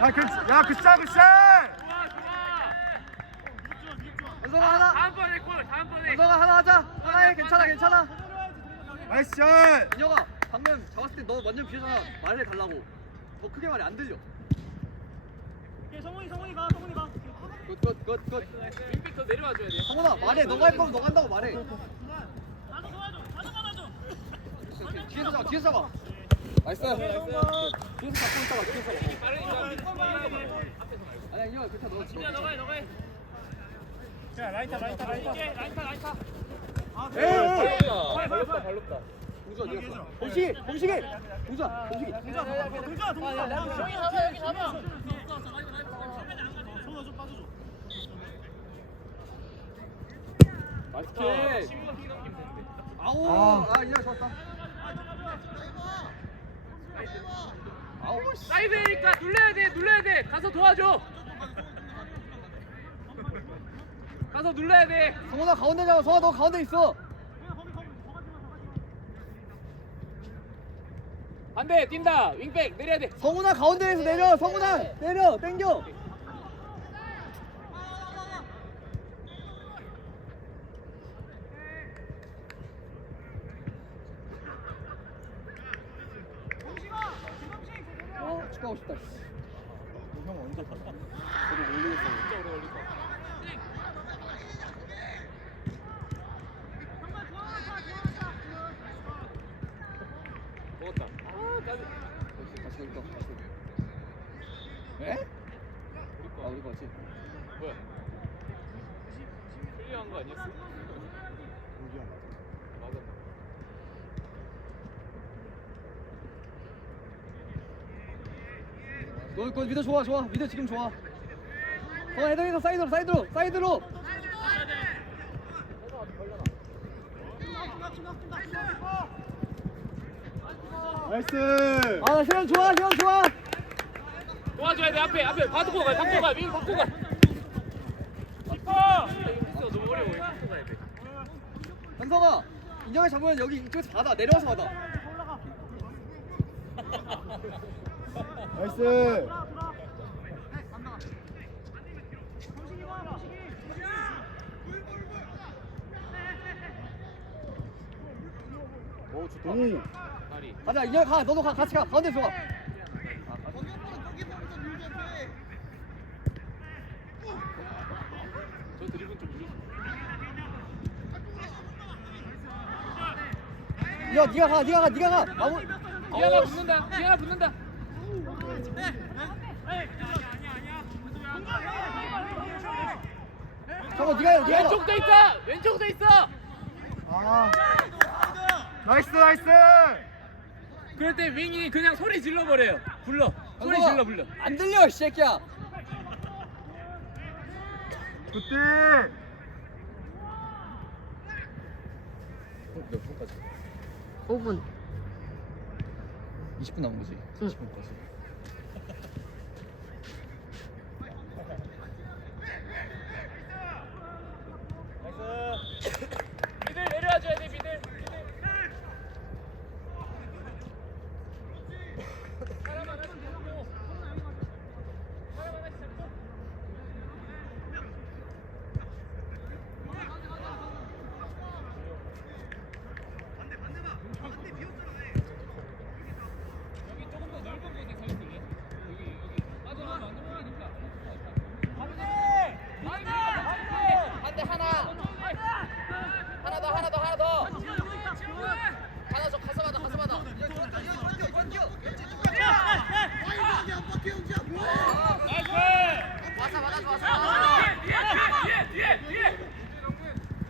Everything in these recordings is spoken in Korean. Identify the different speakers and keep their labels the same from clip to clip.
Speaker 1: 야,
Speaker 2: 그, 야,
Speaker 1: 때너 완전 비잖아 말해 달라고 더 크게 말해 안 들려
Speaker 3: 성훈이 성훈이 가 성훈이 가
Speaker 1: 굿굿굿굿
Speaker 2: 윙백 더 내려와 줘야 돼
Speaker 1: 성훈아 말해 너가 할 거면 너가 한다고 말해
Speaker 3: 받아줘
Speaker 1: 뒤에서 잡아 뒤에서 잡아 나이스 뒤에서 잡고 있다가 뒤에서 잡아 아니야 인혁아 괜찮아 너
Speaker 2: 진짜 너가 해 너가
Speaker 3: 해자 라이타 라이타 라이타 라이타 라이타
Speaker 1: 에이
Speaker 2: 발롭다 발롭다
Speaker 1: 동주아 니가 범식이 범식이 동주아 범식이
Speaker 3: 동자 동자 동자
Speaker 2: 여기 잡아 여기 잡아
Speaker 3: 손을 좀 빠져줘
Speaker 1: 나이스 킥
Speaker 2: 친구가 키 넘기면 되는데.
Speaker 1: 아우
Speaker 4: 아.
Speaker 1: 아 인혁 좋았다. 아우 씨.
Speaker 2: 사이드니까 눌러야 돼 눌러야 돼. 가서 도와줘. 가서 눌러야 돼.
Speaker 1: 성훈아 가운데 잡아. 성아 너 가운데 있어.
Speaker 2: 반대 뛴다. 윙백 내려야 돼.
Speaker 1: 성훈아 가운데에서 내려. 성훈아 내려. 땡겨 어 축구 하고 싶다
Speaker 4: 형 언제 봤어?
Speaker 1: 저도 모르겠어
Speaker 2: 먹었다 아 까비
Speaker 1: 역시 같이 놀까 같이 에? 아 우리 거지
Speaker 2: 뭐야 클리어한 거 아니었어? 맞아
Speaker 1: 너, 너 미드 좋아 좋아. 미드 지금 좋아. 어 헤더에서 사이드로 사이드로 사이드로.
Speaker 4: 나이스!
Speaker 1: 아 시간 좋아 시간 좋아.
Speaker 2: 도와줘야 돼 앞에 앞에. 바꾸고 가 바꾸고 가. 윙 바꾸고 가 키퍼 이거 너무 어려워 바꾸고 가야 돼
Speaker 1: 현성아 인정을 잡으면 여기 이쪽에서 받아. 내려와서 받아
Speaker 4: 나이스!
Speaker 1: 오 좋다.
Speaker 4: 오!
Speaker 2: 다리
Speaker 1: 가자 인정 가. 너도 가. 같이 가. 가운데 좋아
Speaker 2: 저 드리블 좀 줄여
Speaker 1: 야 니가 가 니가 가 니가 가. 마무
Speaker 2: 디아나 붙는다. 디아나 붙는다
Speaker 1: 저거 니가 해 니가 해
Speaker 2: 왼쪽 돼 있어! 왼쪽 돼 있어!
Speaker 4: 아! 나이스, 나이스!
Speaker 2: 그럴 때 윙이 그냥 소리 질러 버려요. 불러. 소리
Speaker 1: 현성아,
Speaker 2: 질러 불러.
Speaker 1: 안 들려 이 새끼야.
Speaker 4: 굿띠!
Speaker 1: 몇 분까지.
Speaker 5: 5분.
Speaker 1: 20분 남은 거지? 20분까지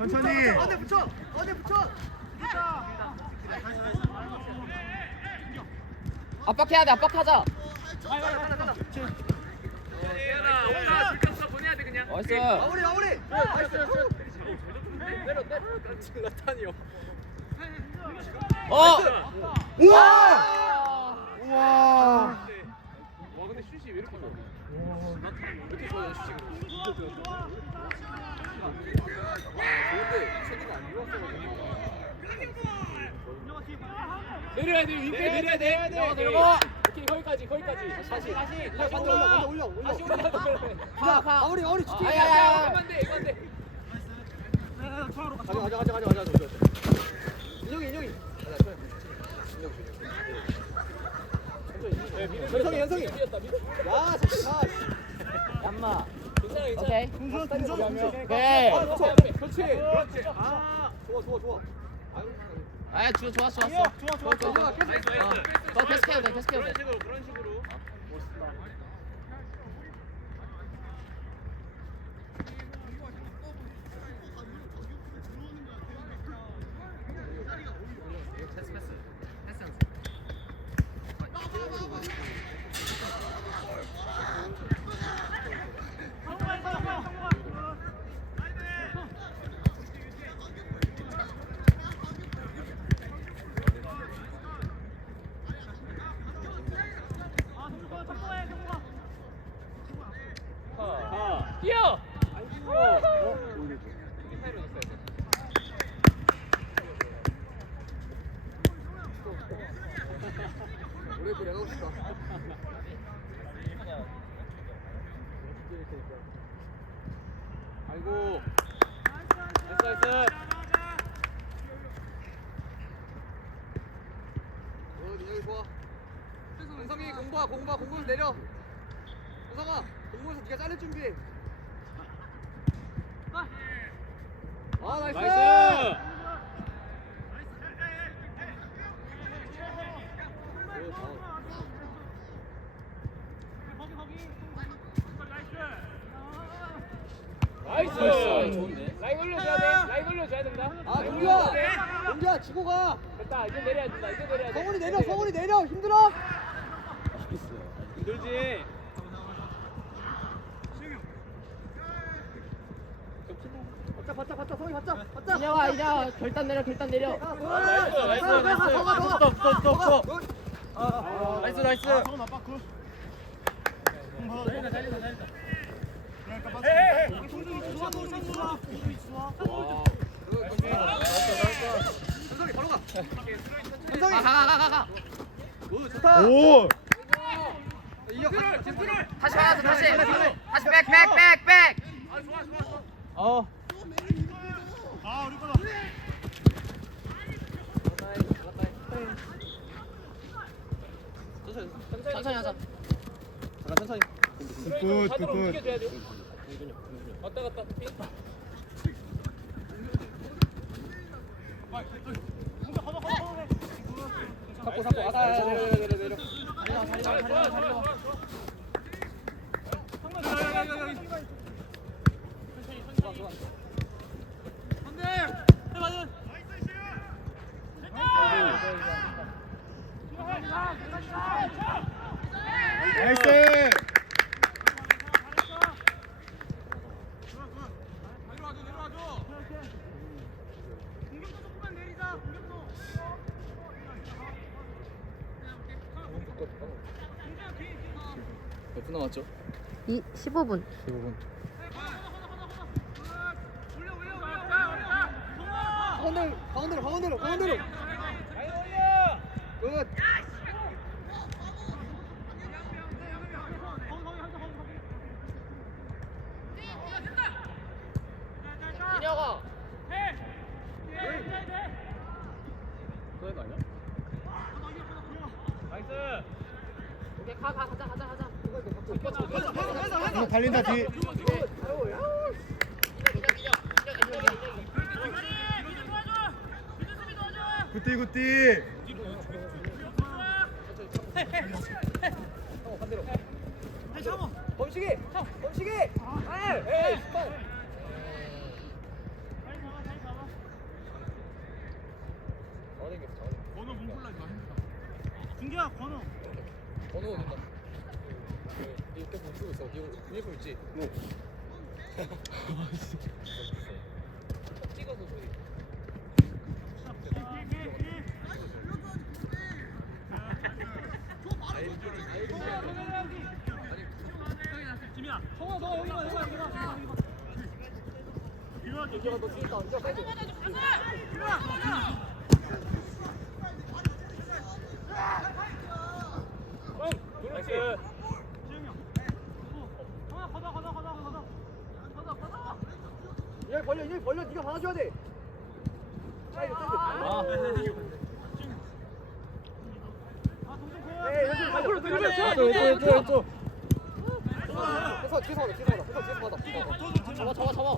Speaker 4: 천천히
Speaker 1: 안에 붙여 안에 붙여
Speaker 2: 압박해야 돼. 압박하자. 나이스
Speaker 1: 마무리 마무리. 내려 내려
Speaker 2: 어!
Speaker 4: 우와 우와
Speaker 1: 와 근데 슛이 왜 이렇게 좋아 왜 이렇게 좋아요 슛이 진짜 좋아 좋은데 체리가 안 좋았어가지고
Speaker 2: 내려야 돼 윙백 내려야 돼 내려가 내려가 오케이 거기까지 거기까지 다시 다시
Speaker 1: 야, 반대 반대 올려, 올려.
Speaker 2: 다시 올라
Speaker 1: 가, 가. 마무리, 마무리, 슈팅.
Speaker 2: 아야야야 이거 안 돼 이거 안 돼
Speaker 1: 가자, 가자, 가자, 가자, 가자, 가자. 인형이, 인형이. 가자, 쳐. 인형, 인형. 연성이, 연성이. 야, 가.
Speaker 2: 얌마 괜찮아 괜찮아 오케이
Speaker 4: 동선 동선
Speaker 2: 오케이
Speaker 1: 아, 그렇지, 그렇지. 아, 좋아, 좋아, 좋아. 아유,
Speaker 2: 아 좋아 좋아 좋았어
Speaker 4: 좋아, 좋아, 좋아.
Speaker 1: 좋아, 계속.
Speaker 2: 어, 더 계속해도 돼 계속해도 돼
Speaker 1: 식으로, 그런 식으로.
Speaker 2: 뛰어
Speaker 1: 오래 그래 가고 싶다. 아이고. 나이스 나이스. 어, 민혁이 좋아. 은성이 공부하 공부하 공부에서 내려. 은성아 공부에서 네가 자를 준비. 아 나이스.
Speaker 2: 나이스
Speaker 1: 좋은데?
Speaker 2: 라인 올려줘야 돼 라인 올려줘야 된다
Speaker 1: 아 동규야, 동규야 지고 가.
Speaker 2: 됐다 이제 내려야 된다 이제 내려야 돼
Speaker 1: 성훈이 내려, 성훈이 내려. 힘들어.
Speaker 3: 힘들지.
Speaker 1: 받자, 받자, 받자, 성훈이 받자, 받자.
Speaker 2: 인혁아 인혁아 결단 내려 결단 내려
Speaker 1: 나이스,
Speaker 3: 나이스, 나이스.
Speaker 1: 스톱, 스톱, 스톱, 스톱.
Speaker 3: 나이스 나이스.
Speaker 4: 성훈 아빠 굿 달린다 달린다 달린다 좋아 동선이 좋아 동선이 좋아
Speaker 1: 은성이 바로 가. 은성이.
Speaker 2: 가가가가가
Speaker 1: 오, 좋다.
Speaker 4: 오
Speaker 1: 이어 가.
Speaker 2: 다시 가야죠 다시 다시 백백백백
Speaker 1: 어.
Speaker 4: 아 우리 거다
Speaker 1: 천천히.
Speaker 2: 천천히 하자
Speaker 1: 잠깐 천천히.
Speaker 4: 굿굿
Speaker 2: 자동으로
Speaker 4: 굿굿
Speaker 2: 움직여줘야 돼 왔다 갔다 삥.
Speaker 1: 잡고 잡고. 아, 내려 내려 내려 내려.
Speaker 2: 달려 달려 달려 달려
Speaker 1: 좋아 좋아.
Speaker 4: 나이스
Speaker 1: 몇 분 남았죠?
Speaker 5: 이 15분.
Speaker 1: 15분. 가운데로, 가운데로, 가운데로, 가운데로. 굿.
Speaker 2: 인혁아
Speaker 1: 그런 거 아니야?
Speaker 3: 나이스.
Speaker 2: 오케이 가가 가자 가자 가자
Speaker 4: 이거 달린다 뒤. 굿띠 굿띠.
Speaker 1: 형 반대로. 범식이, 범식이. 아, 에이, 스톱. 번호 된다. 그 있어. 니 유니폼 있지? 네. 찍어서 저기.
Speaker 2: 성아 너
Speaker 1: 뒤에 있다. 이제 빼줘.
Speaker 2: 그렇지
Speaker 1: 벌려, 얘 벌려. 네가 받아줘야 돼. 사이드, 사이드.
Speaker 2: 아
Speaker 1: 에이, 왼쪽 앞으로 들으면
Speaker 4: 왼쪽 왼쪽 왼쪽 왼쪽
Speaker 1: 해서 뒤에서 받아, 뒤에서 받아. 해서 뒤에서 받아. 잡아, 잡아, 잡아.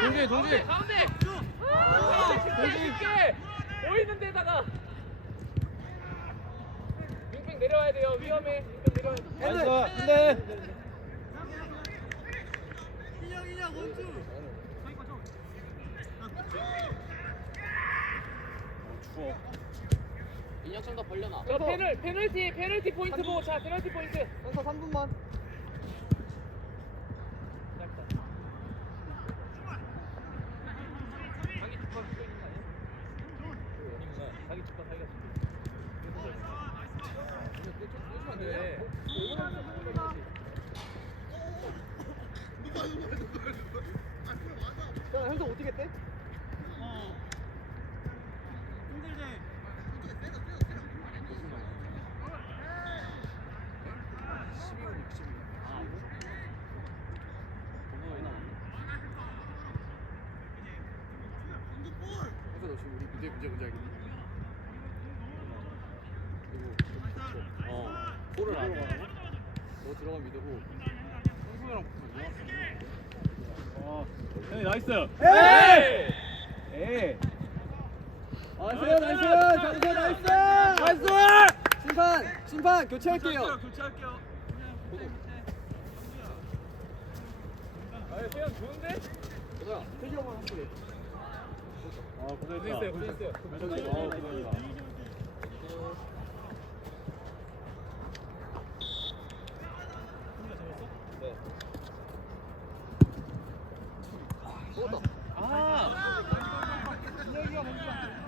Speaker 1: 동진, 동진.
Speaker 2: 가운데 동시 있게 보이는 데다가 윙백 내려와야 돼요 위험해 윙백 내려와야 돼
Speaker 4: 나이스 근데
Speaker 1: 인혁 다 벌려놔.
Speaker 2: 저 페널, 페널티 페널티 포인트 보고 자 페널티 포인트
Speaker 1: 현서 3분만.
Speaker 2: 자기 주파 쓰고 있는 거 아니야? 아니구나 자기 주파 자기가
Speaker 1: 네. 야, 현서 어떻게 떼? 현서 너 문제 문제 알겠니? 그리고 어 골을 안 해. 너 들어가면 믿고 형수랑
Speaker 4: 어 형님 나이스
Speaker 2: 에이!
Speaker 4: 에이
Speaker 1: 나이스 나이스 나이스 나이스 나이스 심판 심판 교체할게요
Speaker 3: 교체할게요.
Speaker 2: 아 세영 좋은데?
Speaker 1: 얘들아 세기형만 한
Speaker 4: 번해아
Speaker 2: 고생했어요 고생했어요.
Speaker 4: 어 고생했다.
Speaker 1: 먹었다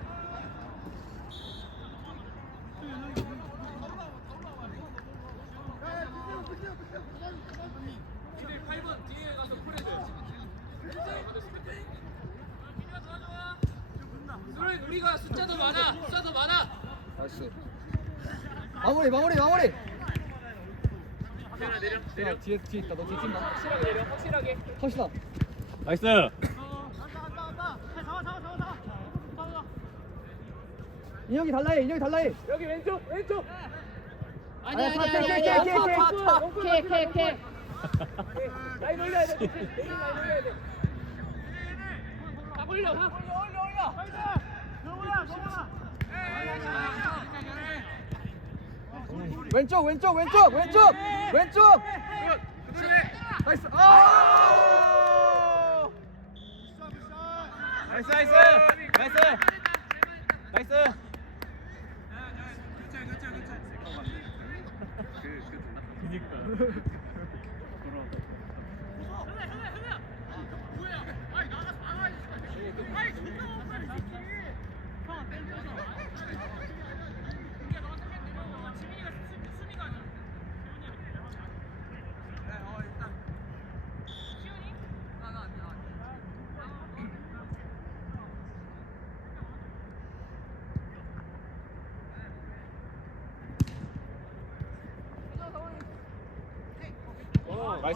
Speaker 2: 수로이 우리가 숫자 더 많아 숫자 더 많아
Speaker 1: 나이스 마무리 마무리 마무리.
Speaker 2: 내려
Speaker 1: 야 뒤에 뒤에 있다. 너 뒤에 뛴다.
Speaker 2: 확실하게 내려 확실하게.
Speaker 1: 컷이다.
Speaker 4: 나이스.
Speaker 1: 인혁이 달라해 인혁이 달라해.
Speaker 2: 여기 왼쪽 왼쪽.
Speaker 1: 아니야 아니야 아니야 아니야
Speaker 2: 캐캐캐 라인 올려야 돼 라인 올려야 돼딱 올려 확 올려 올려. 올려
Speaker 1: 왼쪽 왼쪽 왼쪽 왼쪽 왼쪽. 나이스. 아!
Speaker 4: 나이스 나이스. 나이스. 나이스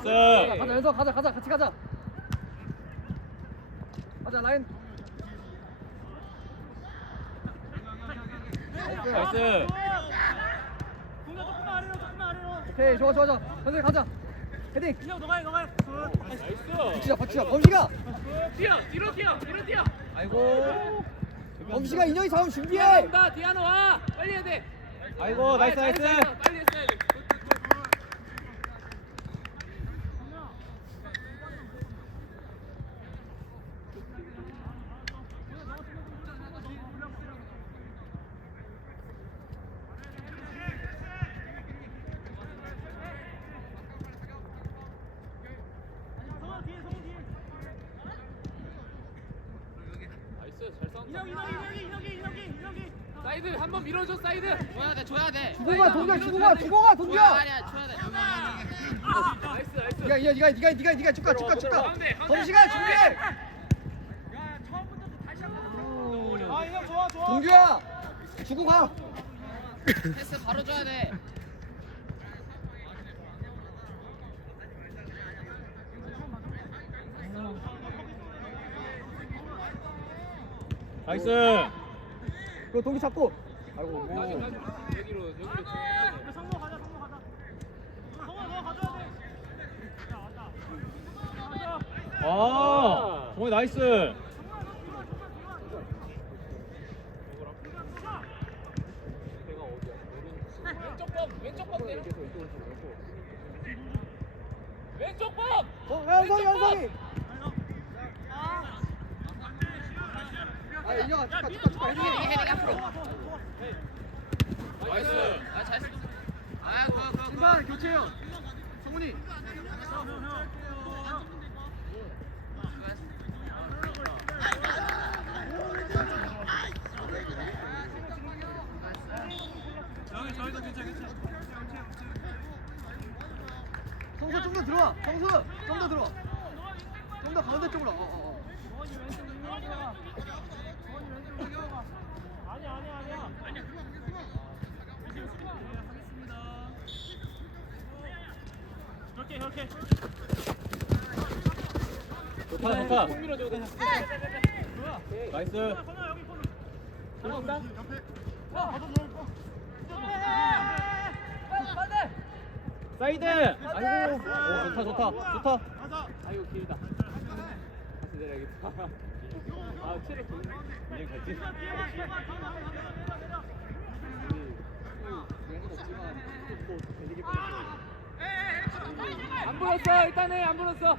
Speaker 4: 나이스.
Speaker 1: 가자 연서 가자 가자 같이 가자. 가자 라인.
Speaker 4: 나이스.
Speaker 1: 오케이 좋아 좋아 좋아. 현석이 가자. 헤딩.
Speaker 3: 너가 해, 너가 해.
Speaker 2: 나이스.
Speaker 1: 박치자 박치자. 범시가.
Speaker 2: 뛰어 뒤로 뛰어 뒤로 뛰어.
Speaker 1: 아이고. 범시가 인혁이 잡으면 준비해.
Speaker 2: 디아노 와. 빨리 해야 돼.
Speaker 4: 아이고 나이스
Speaker 2: 아,
Speaker 4: 나이스
Speaker 2: 잘했어, 빨리 했어야 돼 굿, 굿, 굿. 사이드 한번 밀어줘 사이드.
Speaker 5: 줘야 돼 줘야 돼.
Speaker 1: 주고 가 동규야 주고 가 주고 가 동규야
Speaker 5: 아니야 줘야 돼
Speaker 2: 나이스 나이스
Speaker 1: 야, 야, 네가 네가 네가 네가 쭉가 쭉가 쭉가
Speaker 2: 가운데, 가운데.
Speaker 1: 범시간 준비해.
Speaker 6: 아 이거 좋아 좋아
Speaker 1: 동규야 주고 가.
Speaker 5: 패스 바로 줘야 돼.
Speaker 4: 나이스.
Speaker 1: 그 동규 잡고. 아이고 뭐.
Speaker 2: 여기로 여기로.
Speaker 6: 성공 가자 성공 가자. 성공 너 가져야 돼.
Speaker 4: 아, 정말 나이스.
Speaker 2: 왼쪽 법 왼쪽 법 내려. 왼쪽 법.
Speaker 1: 어, 현성이 현성이 아 인혁아 축하 축하 축하
Speaker 5: 헤딩 헤딩 헤딩 앞으로 나이스 아잘 쓰. 아 그거 그거
Speaker 1: 중간 교체요 성훈이 성수 좀 더 들어와 성수 좀 더 들어와 좀 더 가운데 쪽으로 어, 어, 어.
Speaker 6: 아니야 아니야 아니야 이렇게 이렇게
Speaker 4: 좋다, 좋다. 나이스.
Speaker 6: 코너
Speaker 2: 들어온다
Speaker 4: 사이드. 아이고. 오, 좋다, 좋다, 좋다.
Speaker 2: 아이고 길다 다시 내려야겠다 아 체력
Speaker 4: 이제 갈지.
Speaker 2: 안 불었어. 일단은 안 불었어.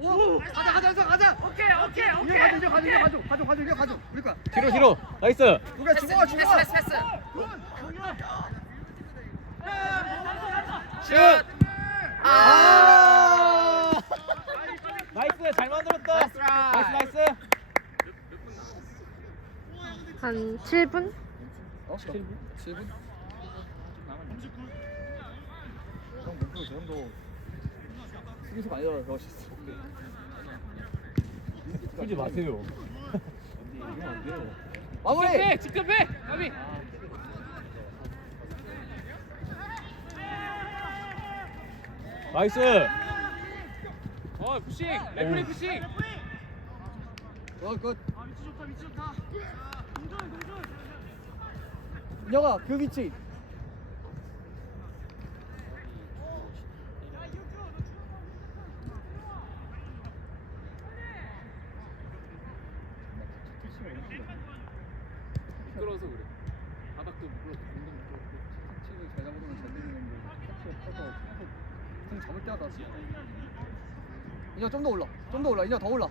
Speaker 1: 오! 가자 가자 현성 가자.
Speaker 2: 오케이 오케이
Speaker 1: 인혁 가져 인혁 가져 인혁 가져 가져 가져 인혁 가져. 우리 거야
Speaker 4: 뒤로, 뒤로. 나이스.
Speaker 1: 누가 죽어
Speaker 5: 패스 패스 패스.
Speaker 4: 슛.
Speaker 5: 아.
Speaker 4: 아. 나이스, 잘 만들었다.
Speaker 5: 나이스.
Speaker 4: 나이스, 나이스.
Speaker 7: 한 7분?
Speaker 1: 어? 7분? 7분? 형 목표 저 정도 수비수 많이 들어가셨어
Speaker 4: 풀지 마세요.
Speaker 1: 마무리!
Speaker 2: 직접 해 직접 해 가비
Speaker 4: 나이스.
Speaker 2: 어 푸싱. 레프리 푸싱.
Speaker 1: 어, 굿.
Speaker 6: 아 위치 좋다 위치 좋다. 동준 동준
Speaker 1: 인혁아 그 위치
Speaker 2: 미끄러워서 그래 바닥도 미끄럽고 공도 미끄럽고
Speaker 1: 터치를 잘 잡으면 잘 되는데 터치에 터서 공 잡을 때가 다 인혁 좀 더 올라 올라 인혁 더 올라.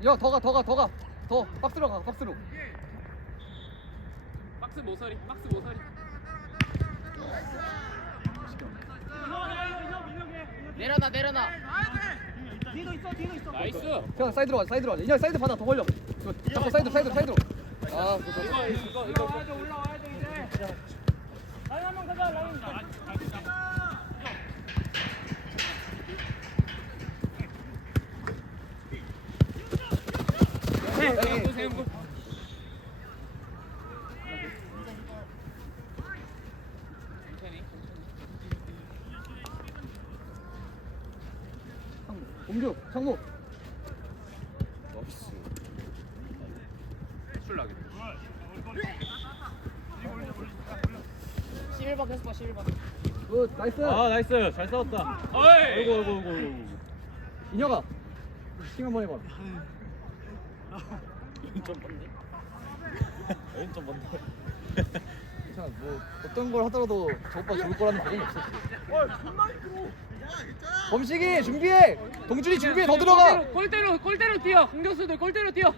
Speaker 1: 인혁 더 가 더 가 더 가. 더 박스로 가 박스로.
Speaker 2: 박스 모서리 박스 모서리.
Speaker 5: 내려놔 내려놔.
Speaker 6: 뒤도 있어 뒤도 있어.
Speaker 2: 나이스.
Speaker 1: 그냥 사이드로 가자 사이드로 가자 인혁 사이드 받아 더 벌려. 굿 잡고 사이드 사이드 사이드로. 아.
Speaker 2: 이거 이거 이거.
Speaker 6: 올라와야죠 올라와야죠 이제. 라인 한번 가자 라인
Speaker 2: 세운구 세운구 천천히
Speaker 1: 상무 공주 상무
Speaker 4: 나이스.
Speaker 2: 출락이
Speaker 5: 11번 계속 봐 11번
Speaker 1: 굿 나이스
Speaker 4: 아, 나이스. 잘 싸웠다.
Speaker 2: 어이
Speaker 4: 아이고, 아이고, 아이고, 아이고.
Speaker 1: 인혁아 팅 한번 해봐
Speaker 4: 좀 먼데. 여긴 좀.
Speaker 1: 괜찮아. 뭐 어떤 걸 하더라도 저 오빠 좋을 거라는 말은 없어 범식이 준비해! 동준이 준비해 더 들어가!
Speaker 2: 골대로 골대로 뛰어 공격수들 골대로 뛰어.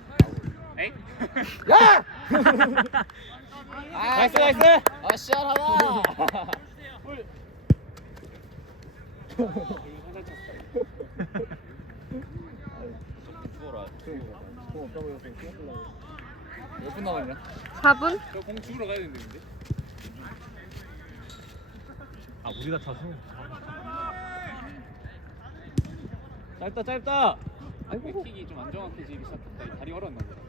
Speaker 2: 에이
Speaker 1: 야!
Speaker 4: 나이스, 나이스.
Speaker 5: 아 시원하다
Speaker 4: 죽어라. 없다 보여서 뛰어들라고.
Speaker 1: 몇분 남았냐?
Speaker 7: 4분?
Speaker 5: 저공 주우러 가야 되는데 근데.
Speaker 4: 아 우리가 차서. 짧다 짧다. 아이고.
Speaker 5: 킥이 좀 안 정확해지기 시작했다. 이 다리 얼었나 보다.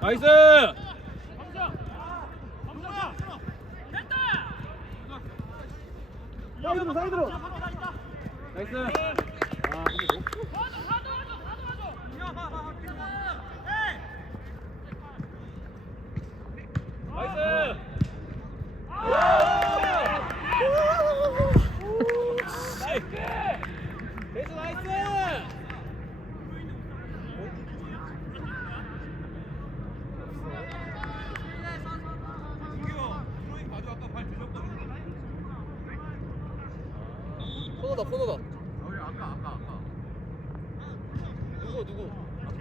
Speaker 4: 나이스. 사이드로 사이드로. 나이스. Oh,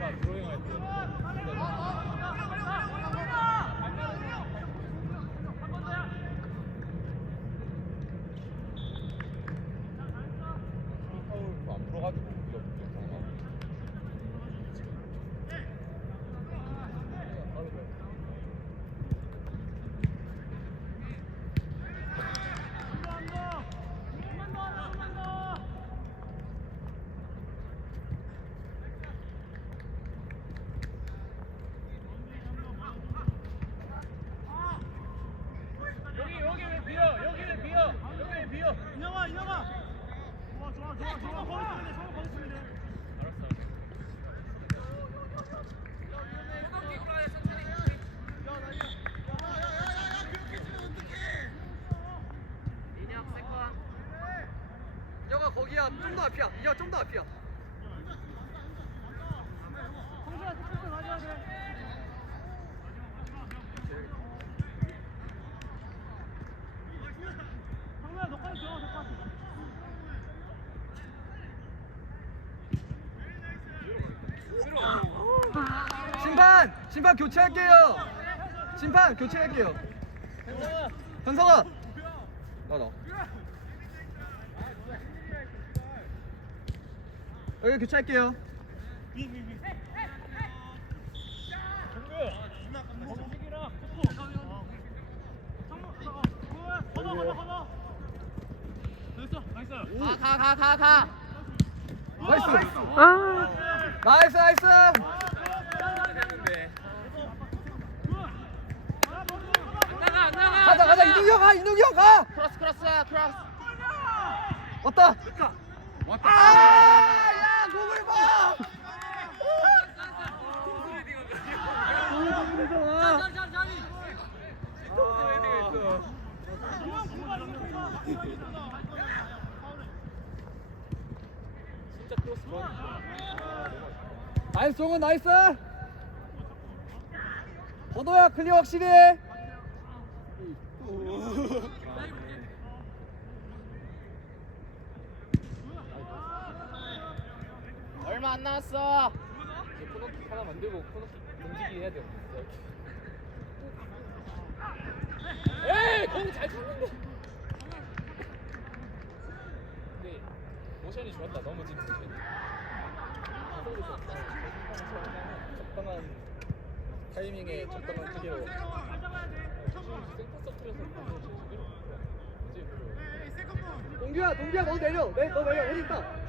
Speaker 4: 아까 드로잉 할 때. 안 불어가지고 우리가 못했잖아.
Speaker 2: 여기 여기 왜 비어? 여기 왜 비어? 여기 왜 비어?
Speaker 8: 인형아 인형아 좋아 좋아 좋아 좋아 거기 있으면 돼 저거 거기 있으면 돼
Speaker 1: 인혁아 거기야 좀 더 앞이야. 인혁 좀더 앞이야. 심판 심판 교체할게요. 심판 교체할게요. 현성아. 나나. 여기 교체할게요.
Speaker 8: 나이스
Speaker 5: 가 가.
Speaker 1: 나이스.
Speaker 7: 아,
Speaker 1: 나이스 나이스. 가자 가자 이동이 형 가. 이동이 형 가.
Speaker 5: 크로스 크로스 크로스.
Speaker 1: 왔다. 왔다. 아, 야, 공을 봐. 나이스 종은 나이스. 번호야 클리어 확실히
Speaker 5: 얼마 안 남았어.
Speaker 2: 이제 코너킥 하나 만들고 코너킥 던지기 해야 돼. 에이 공이 잘 찼는데. 근데 모션이 좋았다 넘어지는 모션이.
Speaker 4: 적당한 타이밍에 적당한 크기로.
Speaker 1: 동규야, 동규야, 너 내려. 내, 너 내려. 있다.